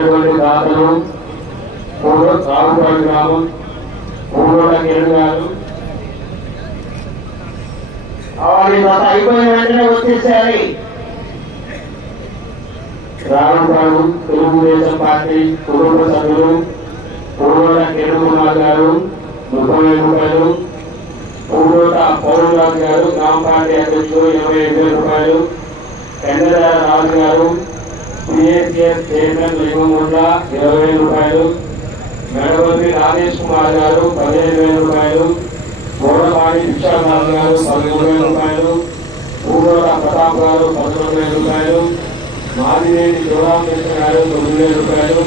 దాతలు పూర్వ సాగుపాడు గ్రామం పూర్వ కిరణ్ గారు గత అయిపోయిన వెంటనే వచ్చేసేయాలి. రావణపాడు తెలుగుదేశం పార్టీ కుటుంబ సభ్యులు పూర్వల కిరణ్ కుమార్ గారు ముప్పై వేల రూపాయలు పూర్వత పౌరుల గారు గ్రామ పార్టీ అధ్యక్షులు ఇరవై ఐదు వేల రూపాయలు పెండదార రాజు గారు సిఎస్ఎస్ చైర్మన్ లింగముండ ఇరవై వేల రూపాయలు. మేడపతి రాజేష్ కుమార్ గారు పదిహేను వేల రూపాయలు. గోడపాడి విశాఖనాథ్ గారు పదమూడు వేల రూపాయలు. పూర్వల ప్రతాప్ గారు పదకొండు వేల రూపాయలు. మాదినేని శివరామకృష్ణ గారు తొమ్మిది వేల రూపాయలు.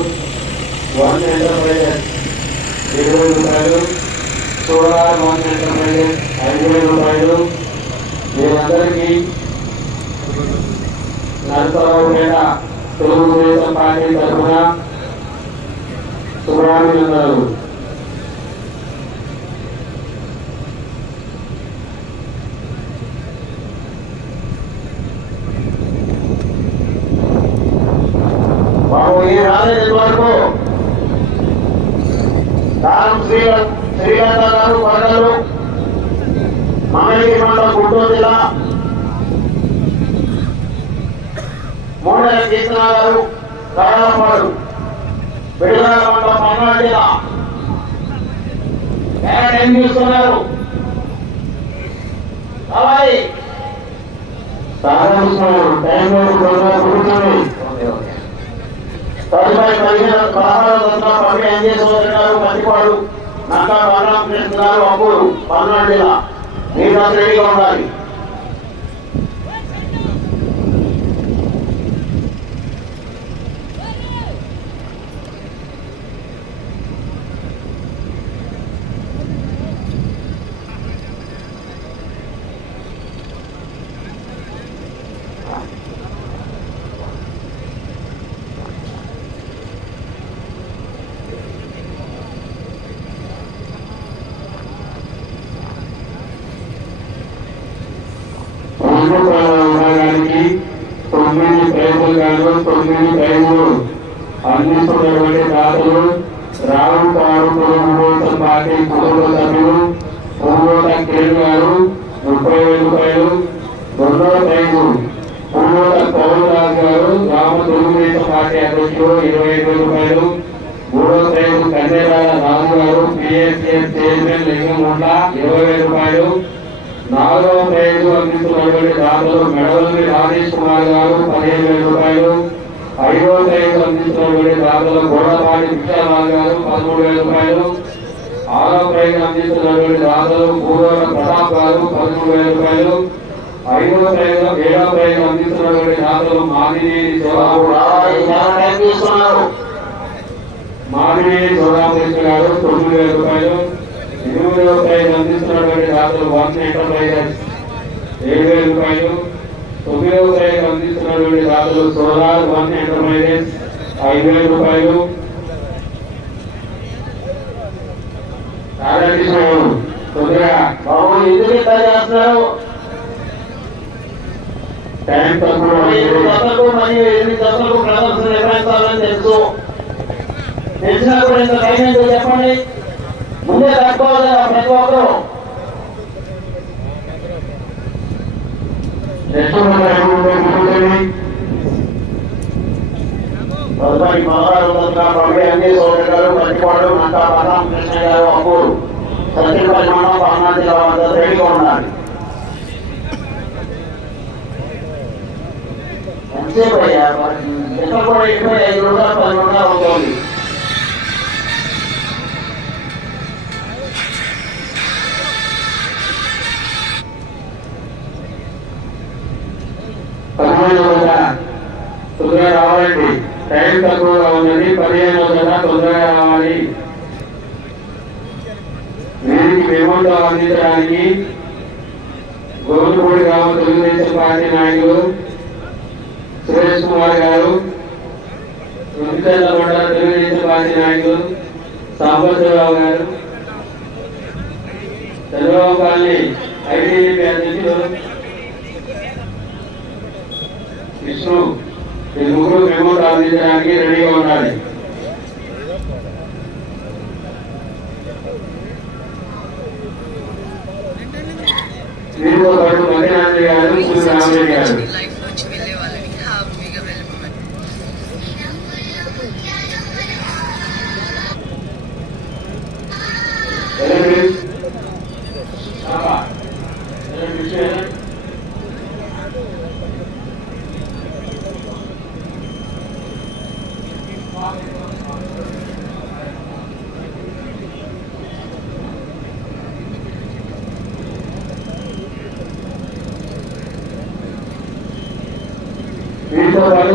వన్ ఎంటర్ప్రైజెస్ ఇరవై రూపాయలు. సోలార్ వన్ ఎంటర్ప్రైజెస్ ఐదు వేల రూపాయలు. మీరందరికీ నరసరావుపేట తెలుగుదేశం పార్టీ తరఫున శుభాభినందనలు బాబు ఈ శ్రీ శ్రీలంక గారు వరదలు మంగళగిరి మండలం గుంటూరు జిల్లా మూడల కీర్తన గారు కరణపాడు విడుదల మండలం పల్నాడు జిల్లా. ఎలా ఏం చూస్తున్నారు? అలాగే ప్రారంభిస్తున్నారు టైంలో ప్రోగ్రాం కూర్చొని తదుపరి పదిహేను పదహారు వందల పంపిణీ అంజే సోదరి గారు మధ్యపాడు నక్కా బలరామకృష్ణ గారు అబ్బూరు పల్నాడు జిల్లా. మీరు రెడీగా ఉండాలి ప్రభుత్వ విభాగానికి తొమ్మిది తొమ్మిది ప్రైజులు అందిస్తున్నటువంటి దాతలు రావు కారు తెలుగుదేశం పార్టీ కుటుంబ సభ్యులు పూర్వత కిరణ్ గారు ముప్పై వేల రూపాయలు రెండో ప్రైజు పూర్వత పవన్ పౌరరాజు గారు రామ తెలుగుదేశం పార్టీ అధ్యక్షులు ఇరవై ఐదు వేల రూపాయలు మూడో ప్రైజు కన్నేరాల రాజు గారు పిఎస్ఎస్ చైర్మన్ లింగం ఉండ ఇరవై వేల రూపాయలు నాలుగవ ప్రైజ్ అందించబడి దాతలు మెడవల్లి రాజేష్ కుమార్ గారు పదిహేను వేల రూపాయలు. ఐదవ ప్రైజ్ అందించబడి దాతలు గోడపాటి విశాలరావు గారు పదమూడు వేల రూపాయలు. ఆరవ ప్రైజ్ అందించబడి దాతలు భూగోళ ప్రతాప్ గారు పదమూడు వేల రూపాయలు. ఐదవ ప్రైజ్ ఏడవ ప్రైజ్ అందించబడి దాతలు మాదినేని బాబు మాదినేని గారు తొమ్మిది వేల రూపాయలు. ఎనిమిదవ ప్రైజ్ అందిస్తున్నటువంటి వన్ ఎంటర్ప్రైజెస్ ఏడు వేల రూపాయలు తొమ్మిదవ ప్రైజ్ అందిస్తున్నటువంటి దాతలు సోలార్ వన్ ఎంటర్ప్రైజెస్ ఐదు వేల రూపాయలు రాధాకృష్ణ గారు తొందరగా బాబు ఎందుకు ఇట్లా చేస్తున్నారు? టైం తక్కువ ఏడు జతలకు మరియు ఎనిమిది జతలకు ప్రదర్శన నిర్వహించాలని తెలుసు. తెలిసినా కూడా ఇంత టైం ఏంటో చెప్పండి. ముందే కట్టుకోవాలి కదా ప్రతి ఒక్కరు. తదుపరి గారు జిల్లా వద్ద రెడీగా ఉండాలి. ఎంతసేపు అయ్యా? ఎంత కూడా ఇరవై ఐదు రోజులు పది రోజులు అవుతుంది. రావాలండి టైం తక్కువగా ఉన్నది పదిహేను వందల తొందరగా రావాలి. వీరికి మేమంతా అందించడానికి గోవిందపూడి గ్రామ తెలుగుదేశం పార్టీ నాయకులు సురేష్ కుమార్ గారు మండల తెలుగుదేశం పార్టీ నాయకులు సాంబశివరావు గారు చంద్రబాబు కాలనీ ఐటీడీపీ అధ్యక్షుడు విష్ణు ఈ ముగ్గురు విమోత అందించడానికి రెడీగా ఉండాలి. దీంతో పాటు గారు సూర్యరామరెడ్డి గారు.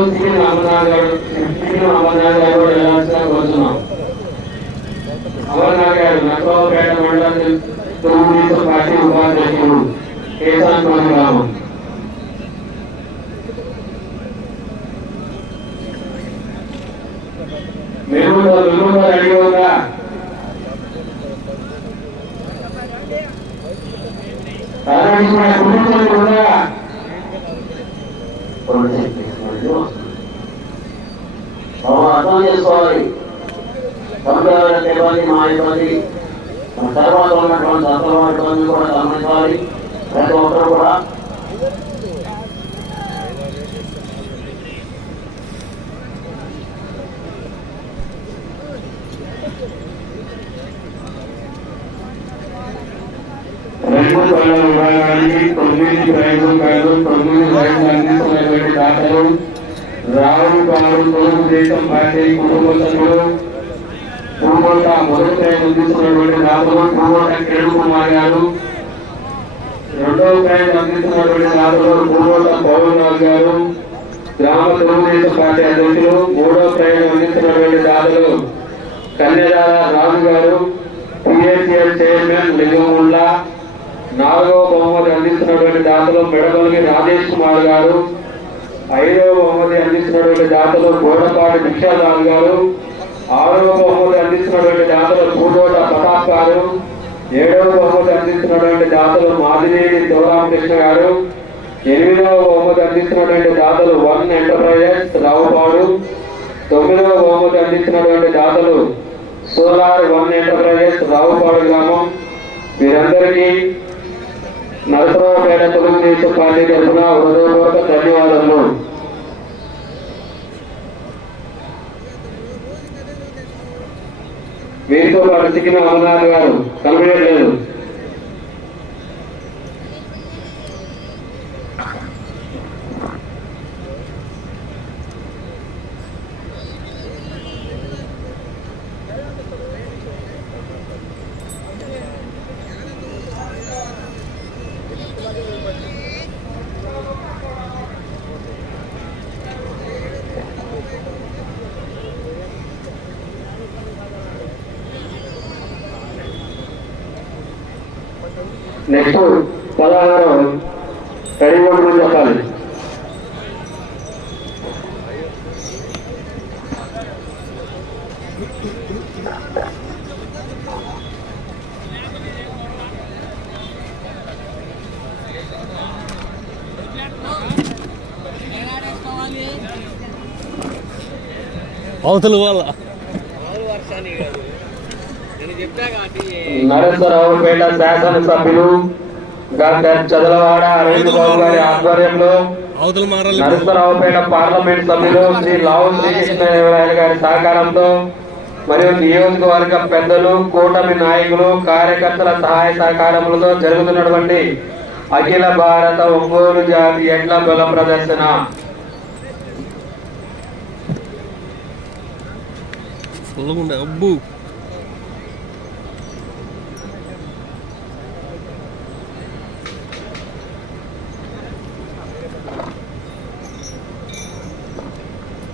చికెన్ అమర్నాథ్ గారు కూడా. వెళ్ళాల్సిన కోరుతున్నాం అమర్నాథ్ గారు నర్సరావుపేట మండలం తెలుగుదేశం పార్టీ ఉపాధ్యక్షుడు కేశాంతోని గ్రామం మేము మేము రెడీ ఉందా కారణం మన కుటుంబం ఉందా మనం అర్థం చేసుకోవాలి సంప్రదాయ ఇబ్బంది మా ఇబ్బంది మన తర్వాత ఉన్నటువంటి సంతలో ఇబ్బంది కూడా గమనించాలి. ప్రతి ఒక్కరు కూడా. రెండు పనుల విభాగానికి తొమ్మిది ప్రైజులు కాదు తొమ్మిది ప్రైజులు అందిస్తున్నటువంటి దాతలు రావు గారు తెలుగుదేశం పార్టీ కుటుంబ సభ్యులు పూమోట మొదటి అందిస్తున్నటువంటి దాతలు పూమోట కిరణ్ కుమార్ గారు రెండవ ప్యాంట్ అందిస్తున్నటువంటి దాతలు పూమోట పవన్ రావు గారు గ్రామ తెలుగుదేశం పార్టీ అధ్యక్షులు మూడవ ప్రైజ్ అందిస్తున్నటువంటి దాతలు కన్యదార రాజు గారు పిఎస్ఎల్ చైర్మన్ లింగముల్లా నాలుగవ బహుమతి అందిస్తున్నటువంటి దాతలు మెడపల్లి రాజేష్ కుమార్ గారు ఐదవ బహుమతి అందిస్తున్నటువంటి దాతలు గోడపాటి భిక్షాలాల్ గారు ఆరవ బహుమతి అందిస్తున్నటువంటి దాతలు పూటోట ప్రతాప్ గారు ఏడవ బహుమతి అందిస్తున్నటువంటి దాతలు మాదినేని శివరామకృష్ణ గారు ఎనిమిదవ బహుమతి అందిస్తున్నటువంటి దాతలు వన్ ఎంటర్ప్రైజెస్ రావుపాడు తొమ్మిదవ బహుమతి అందిస్తున్నటువంటి దాతలు సోలార్ వన్ ఎంటర్ప్రైజెస్ రావుపాడు గ్రామం. వీరందరికీ నరసరావుపేట తెలుగుదేశం పార్టీ తరఫున హృదయపూర్వక ధన్యవాదములు. వీరితో పాటు చిక్కిన అమర్నాథ్ గారు కనిపించలేదు నెక్స్ట్ పదహారు రెడీ ఉండమని చెప్పాలి అవతల వాళ్ళ. నరసరావుపేట శాసనసభ్యులు డాక్టర్ చదలవాడ అరవింద్ బాబు గారి ఆధ్వర్యంలో నరసరావుపేట పార్లమెంట్ సభ్యులు శ్రీ లావు శ్రీకృష్ణదేవరాయలు గారి సహకారంతో మరియు నియోజకవర్గ పెద్దలు కూటమి నాయకులు కార్యకర్తల సహాయ సహకారములతో జరుగుతున్నటువంటి అఖిల భారత ఒంగోలు జాతి ఎడ్ల బల ప్రదర్శన. చల్లగుండే అబ్బు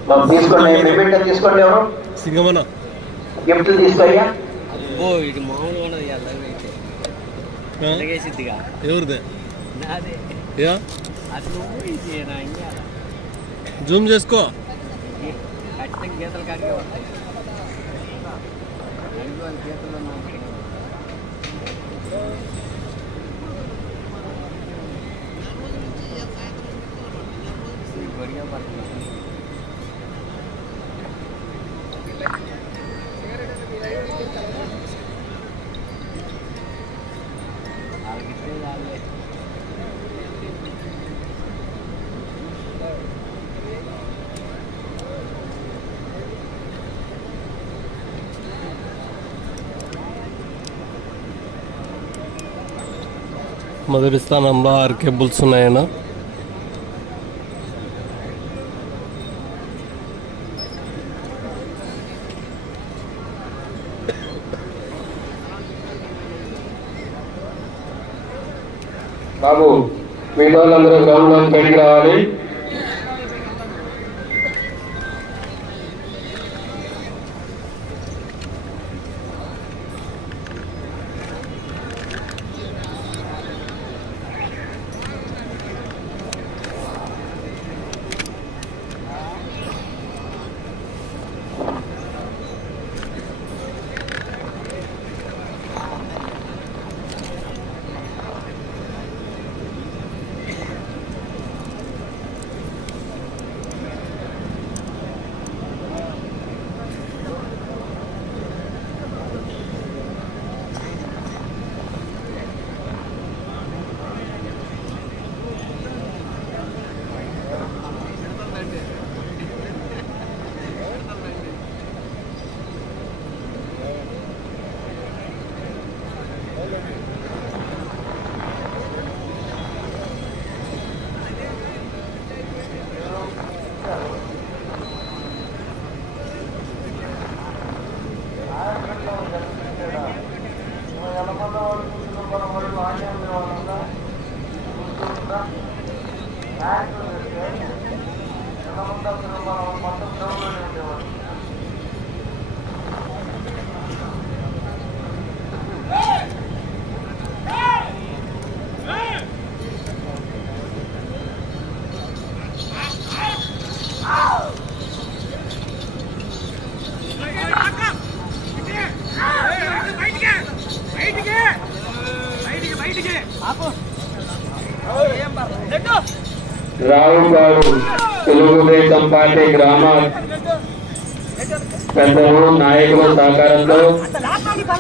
మనం తీసుకోండి రిపీట్ తీసుకోండి ఎవరు సింగమన గిఫ్ట్లు తీసుకోయ్యా అబ్బో ఇది మామూలుగా ఉండదు ఎల్లగైతే ఎల్లగేసిద్దిగా ఎవరిదే నాదే యా అసలు ఇది నా ఇంకా జూమ్ చేసుకో ఖచ్చితంగా గీతలు కాడికే వస్తాయి ఐదు వందల మొదటి స్థానంలో ఆర్కే బుల్స్ ఉన్నాయన. బాబు మీ వాళ్ళందరూ గ్రౌండ్లోకి వెళ్ళి రావాలి. రావు గారు తెలుగుదేశం పార్టీ గ్రామ పెద్దలు నాయకుల సహకారంతో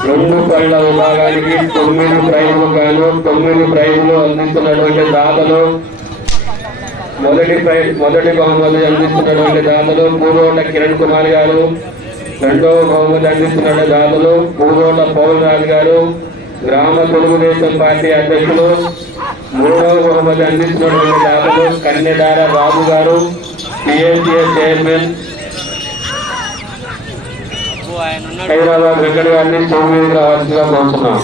రెండు పళ్ళ విభాగానికి తొమ్మిది ప్రైజులు గాను తొమ్మిది ప్రైజులు అందిస్తున్నటువంటి దాతలు మొదటి ప్రైజ్ మొదటి బహుమతి అందిస్తున్నటువంటి దాతలు పూరోట కిరణ్ కుమార్ గారు రెండవ బహుమతి అందిస్తున్న దాతలు పూరోట పవన్ రాజు గారు గ్రామ తెలుగుదేశం పార్టీ అధ్యక్షులు మూడవ బహుమతి అందిస్తున్నటువంటి దాతలు కన్యదార బాబు గారు పిఎస్సిఎస్ చైర్మన్ హైదరాబాద్ వెంకట గారిని సోమేది రావాల్సిందిగా కోరుతున్నాం.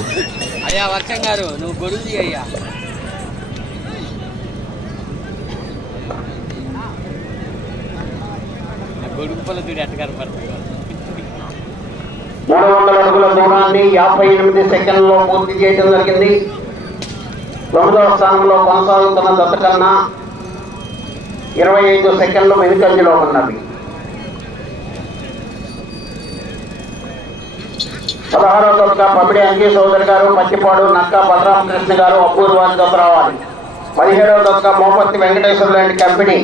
అయ్యా వర్షం గారు నువ్వు గొడుగు అయ్యా. గొడుగు పళ్ళ చూడు ఎట్ట పడుతుంది. మూడు వందల అడుగుల దూరాన్ని యాభై ఎనిమిది సెకండ్లో పూర్తి చేయడం జరిగింది. తొమ్మిదవ స్థానంలో కొనసాగుతున్న దశ కన్నా ఇరవై ఐదు సెకండ్లు వెనుకంజలో ఉన్నవి. పదహారవ దశగా పమిడి అంకీ సోదరి గారు పచ్చిపాడు నక్క బలరామకృష్ణ గారు అపూర్వాన్ని దశ రావాలి పదిహేడవ దశగా మోపత్తి వెంకటేశ్వర లాంటి కంపెనీ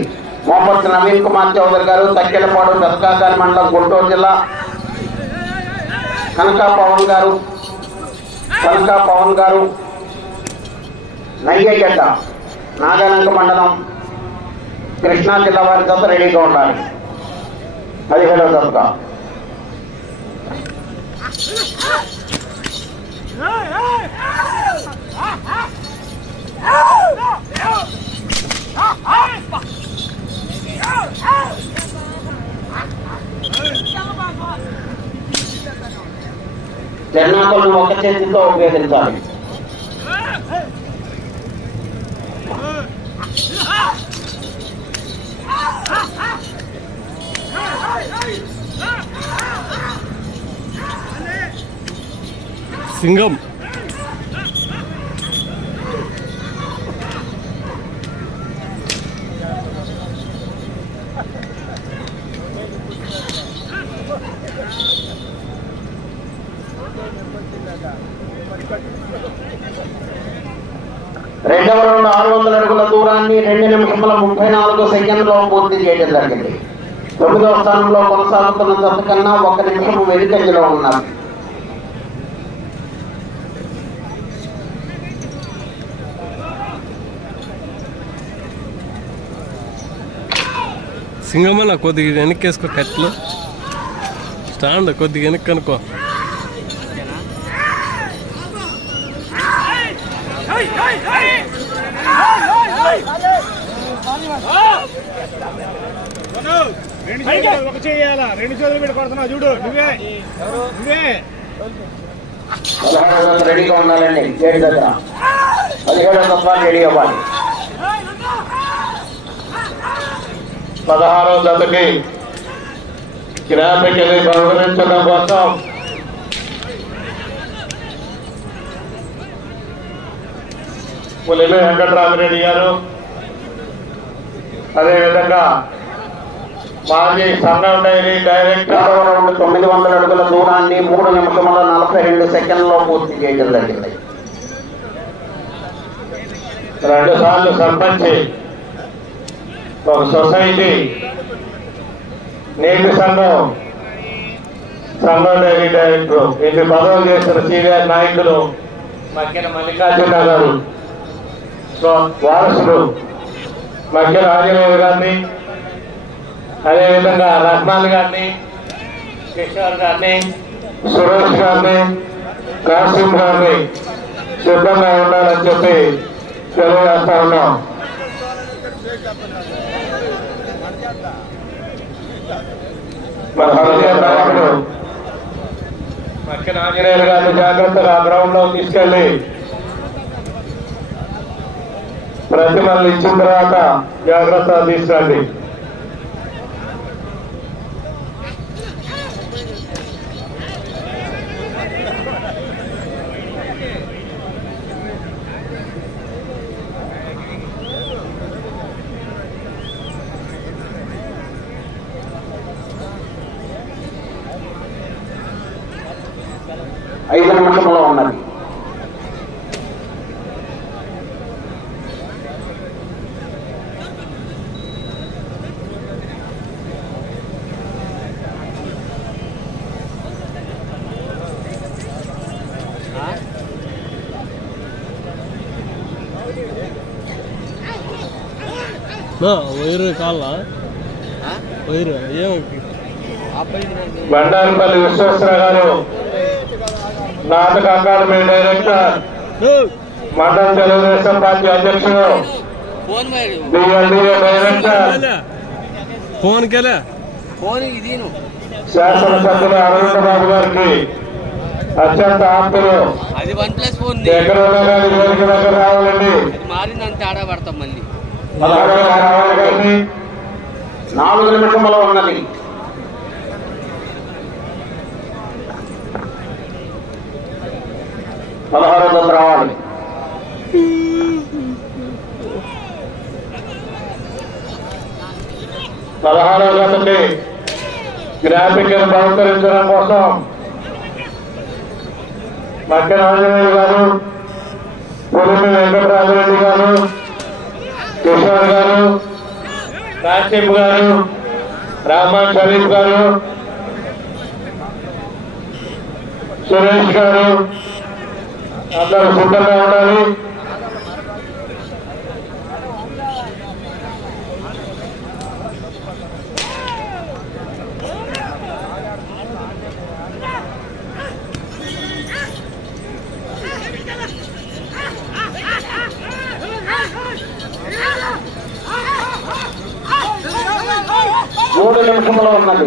మోపత్తి నవీన్ కుమార్ చౌదరి గారు తక్కెలపాడు దశకాకారి మండలం గుంటూరు జిల్లా కనకా పవన్ గారు కనకా పవన్ గారు నయ్యగడ్డ నాగనంక మండలం కృష్ణా జిల్లా వారి దశ రెడీగా ఉండాలి పదిహేడవ దశగా జన్నాకులను ఒక చేతితో ఉపయోగించాలి. సింగం రెండవ రౌండ్ ఆరు వందల అడుగుల దూరాన్ని రెండు నిమిషముల ముప్పై నాలుగు సెకండ్లో పూర్తి చేయడం జరిగింది. తొమ్మిదవ స్థానంలో కొనసాగుతున్న జత కన్నా ఒక నిమిషం వెనుకంజలో ఉన్నారు సింగమన్న కొద్దిగా వెనక్కి వేసుకో కట్లు స్టాండ్ కొద్దిగా వెనక్కి అనుకో. రెండు ఒక చేయాలా రెండు చేతులు పెట్టి కొడుతున్నావు చూడు నువ్వే. నువ్వే. పదహారు వందలు రెడీగా ఉండాలండి గేట్ దగ్గర. పదిహేడు వందలు రెడీ అవ్వాలి. పదహారో జతకి గ్రాఫికల్ని బహుకరించడం కోసం. పులిమి వెంకటరామిరెడ్డి గారు. అదేవిధంగా మాజీ సంఘం డైరీ డైరెక్టర్ తొమ్మిది వందల అడుగుల దూరాన్ని మూడు నిమిషముల నలభై రెండు సెకండ్లో పూర్తి చేయడం జరిగింది. రెండు సార్లు సర్పంచ్ ఒక సొసైటీ నీటి సంఘం సంఘం డైరీ డైరెక్టర్. ఇన్ని పదవులు చేస్తున్న సీనియర్ నాయకులు మక్కిన మల్లికార్జున గారు వారసుడు మక్కిన ఆంజనేయులు గారిని అదేవిధంగా రహమాన్ గారిని కిషోర్ గారిని సురేష్ గారిని కాసిం గారిని సిద్ధంగా ఉండాలని చెప్పి తెలియజేస్తా ఉన్నాం. మన హృదయ నాయకుడు మక్కిన ఆంజనేయులు గారిని జాగ్రత్తగా గ్రౌండ్లో తీసుకెళ్ళి ప్రతిమలు ఇచ్చిన తర్వాత జాగ్రత్త తీసుకురండి ఐదు నిమిషంలో ఉన్నది నా వైరు కాళ్ళ వైరు బండారుపల్లి విశ్వేశ్వర గారు నాటక అకాడమీ డైరెక్టర్ మండల తెలుగుదేశం పార్టీ అధ్యక్షుడు డైరెక్టర్ ఫోన్ కెలే? ఫోన్ ఇది నువ్వు శాసనసభ్యులు అరవింద బాబు గారికి అత్యంత ఆప్తులు. ఎక్కడ ఉన్నా కానీ రావాలండి. తేడా పడతాం మళ్ళీ. నాలుగు నిమిషంలో ఉన్నది. పదహారు వందలు రావాలి పదహారవ గతకి గ్రాఫిక్ బహుకరించడం కోసం మక్కెన ఆంజనేయులు గారు పొలిమి వెంకటరాజరెడ్డి గారు కిషోర్ గారు కాశ్యప్ గారు రామన్ షరీఫ్ గారు సురేష్ గారు అందరూ సిద్ధంగా ఉండాలి మూడు నిమిషంలో ఉన్నది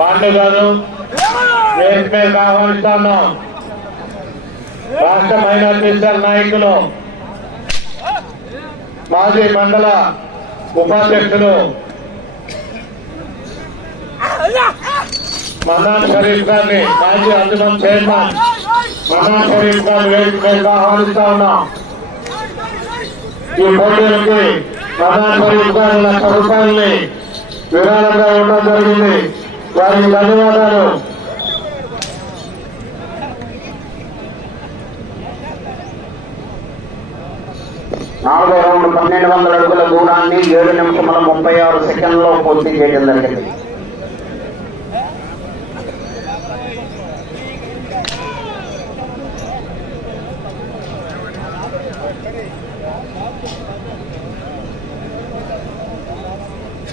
పాండే గారు ఆహ్వానిస్తున్నాం రాష్ట్ర మైనార్టీ సెల్ నాయకులు మాజీ మండల ఉపాధ్యక్షులు మన్నాన్ షరీఫ్ గారిని మాజీ అంజనం చైర్మన్ మన్నాన్ షరీఫ్ గారిని వేదిక మీద ఆహ్వానిస్తా ఉన్నాం. ఈ పోటీలకి మన్నాన్ షరీఫ్ గారి లక్ష రూపాయలని విరాళంగా ఇవ్వడం జరిగింది. వారికి ధన్యవాదాలు. నాలుగో రౌండ్ పన్నెండు వందల అడుగుల దూరాన్ని ఏడు నిమిషముల ముప్పై ఆరు సెకండ్లో పూర్తి చేయడం జరిగింది.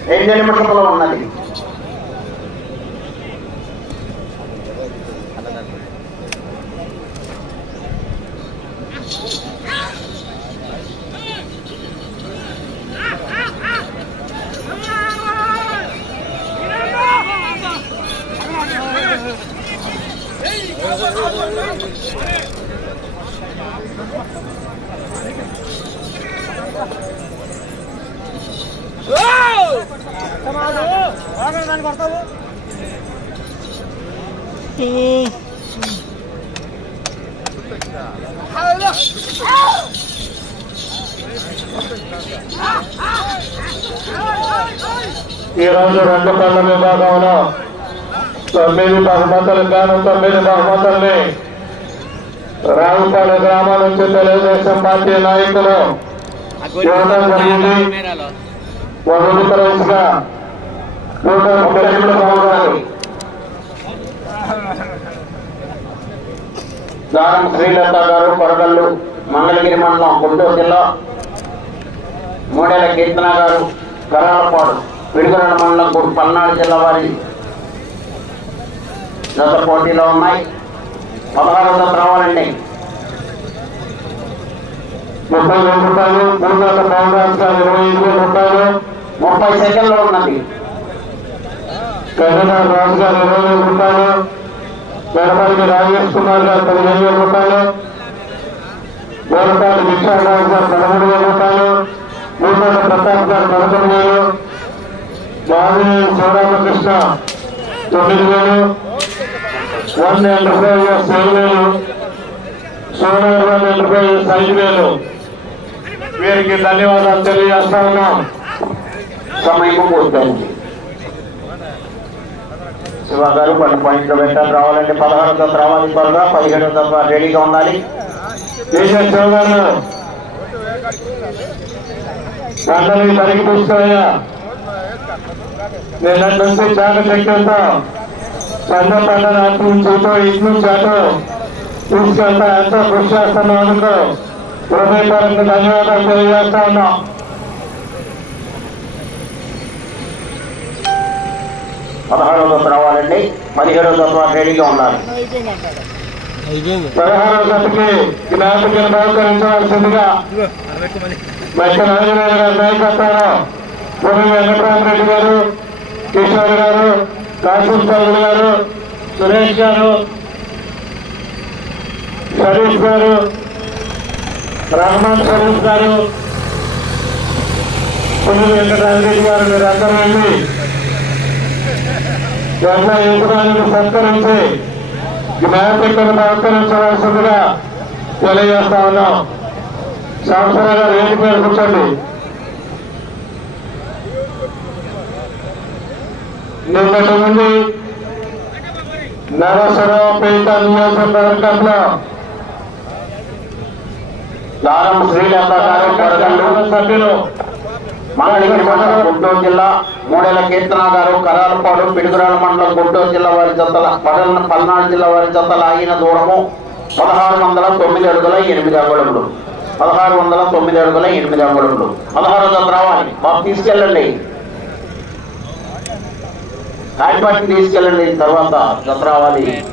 రెండు నిమిషంలో ఉన్నది. ఈ రోజు రెండు కళ్ళ విభాగంలో తొమ్మిది బహుమతులు కాను తొమ్మిది బహుమతుల్ని రావుపాడు గ్రామం నుంచి తెలుగుదేశం పార్టీ నాయకులు ఆ ఇవ్వడం జరిగింది కెమెరాలో ఒకటి గా నూట ముప్పై రెండు దానం శ్రీలత గారు కొరగల్లు మంగళగిరి మండలం గుంటూరు జిల్లా మూడేళ్ళ కీర్తన గారు కరాలపాడు విడుదల మండలం గుడి పల్నాడు జిల్లా వారి గత పోటీలో ఉన్నాయి. పదహారు వందలు రావాలండి. ముప్పై రెండు రూపాయలు మూడు వందల పౌరాలు గారు ఇరవై ఐదు వేల రూపాయలు ముప్పై సెకండ్లో ఉన్నది. కన్నడ రాజు గారు ఇరవై వేల రూపాయలు గణపతి రాజేష్ గారు పదిహేను వేల రూపాయలు. గోరపాటి విశాలరాజు గారు పదమూడు వేల రూపాయలు. మూడు ప్రతాప్ గారు పదకొండు వేలు. బాబు శివరామకృష్ణ తొమ్మిది వేలు. వన్ ఎంటర్ప్రైజెస్ ఏడు వేలు. సోలార్ ఎంటర్ప్రైజెస్ ఐదు వేలు. వీరికి ధన్యవాదాలు తెలియజేస్తా ఉన్నాం. సమయం పూర్తయింది. శివ గారు పన్ను పాయింట్లు పెట్టాలి రావాలంటే పదహారు వందలు రావాలి. త్వరగా పదిహేడు వందలు రెడీగా ఉండాలి. దేశ శివగారు అందరినీ తరిగి పూస్తాయా? నిన్నటి నుంచి చాట చెక్కేస్తా పండ పంట అటు చూతో ఇటు ఇటు తీసుకెళ్తా ఎంతో కృషి చేస్తున్నందుకు హృదయపరంగా ధన్యవాదాలు తెలియజేస్తా ఉన్నాం. పదహారో దశ రావాలండి. పదిహేడో దశ రెడీగా ఉండాలి. పదహారో దశకి జ్ఞాపకం బహుకరించవలసిందిగా మధ్య ఆంజనేయ గారి నాయకత్వంలో పూర్వ వెంకటరామరెడ్డి గారు కిషోర్ గారు కాశీం చౌదరి గారు సురేష్ గారు సరీష్ గారు రహమాన్ సరీష్ గారు పుల్లి వెంకటరామరెడ్డి గారు మీరందరూ వెళ్ళి ఎట్లా యువకురాలను సత్కరించి జ్ఞాపకం బహుకరించవలసిందిగా తెలియజేస్తా ఉన్నాం. సంవత్సరం గారు ఏంటి పేరు కూర్చోండి. నిన్నటి నుండి నరసరావుపేట నియోజకవర్గంలో దానం శ్రీలత గారు కొరగల్లు సభ్యులు మంగళగిరి మండలం గుంటూరు జిల్లా మూడేళ్ళ కీర్తన గారు కరాలపాడు పిడుగురాల మండలం గుంటూరు జిల్లా వారి జతల పడల పల్నాడు జిల్లా వారి జతల ఆగిన దూరము పదహారు వందల తొమ్మిది అడుగుల ఎనిమిది అంగుళములు. పదహారు వందల తొమ్మిది అడుగుల ఎనిమిది అంగుళములు. పదహారు జత రావాలి. మాకు తీసుకెళ్ళండి. కాడిపాటికి తీసుకెళ్ళండి. తర్వాత జత రావాలి.